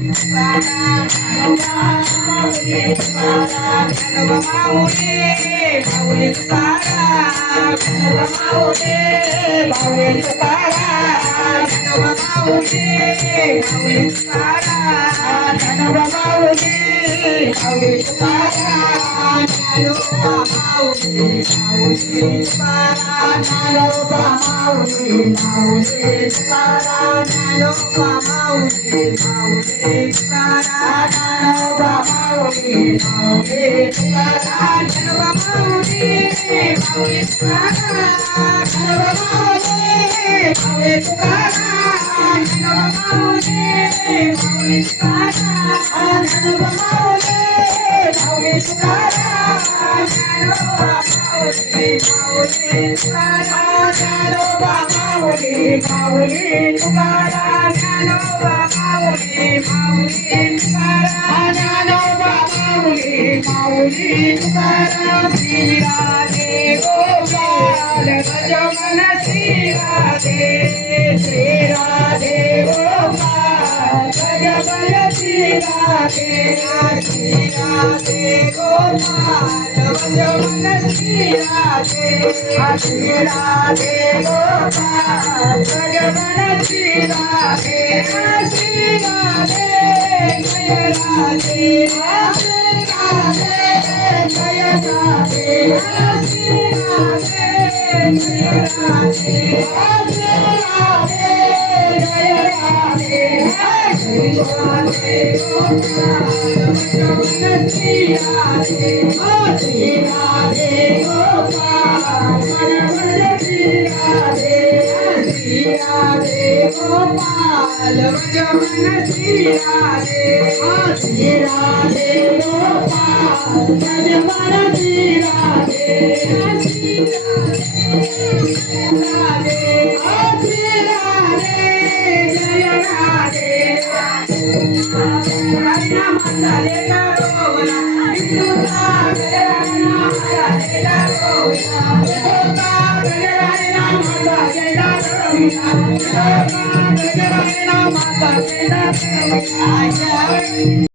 माऊली तुकाराम ज्ञानोबा माऊली तुकाराम ज्ञानोबा माऊली तुकाराम ज्ञानोबा माऊली तुकाराम ज्ञानोबा माऊली तुकाराम ज्ञानोबा माऊली तुकाराम ज्ञानोबा माऊली तुकाराम ज्ञानोबा माऊली तुकाराम ज्ञानोबा माऊली तुकाराम ज्ञानोबा माऊली तुकाराम ज्ञानोबा माऊली तुकाराम ज्ञानोबा माऊली तुकाराम ज्ञानोबा माऊली तुकाराम ज्ञानोबा माऊली तुकाराम ज्ञानोबा माऊली तुकाराम ज्ञानोबा माऊली तुकाराम ज्ञानोबा माऊली तुकाराम श्री राधे गोपाल भज मन श्री राधे गोपाल भज मन श्री राधे गोपाल भज मन श्री राधे गोपाल भज मन श्री राधे जय राधे जय राधे श्री राधे जय राधे जय राधे गोपाल श्री राधे गोपाल श्री राधे गोपाल भजमन श्री राधे गोपाल भजमन श्री राधे जय राधे हरिना माता लेला रोला हिंदुता हरिना माता लेला रोला हरिना माता लेला रोला हरिना माता लेला रोला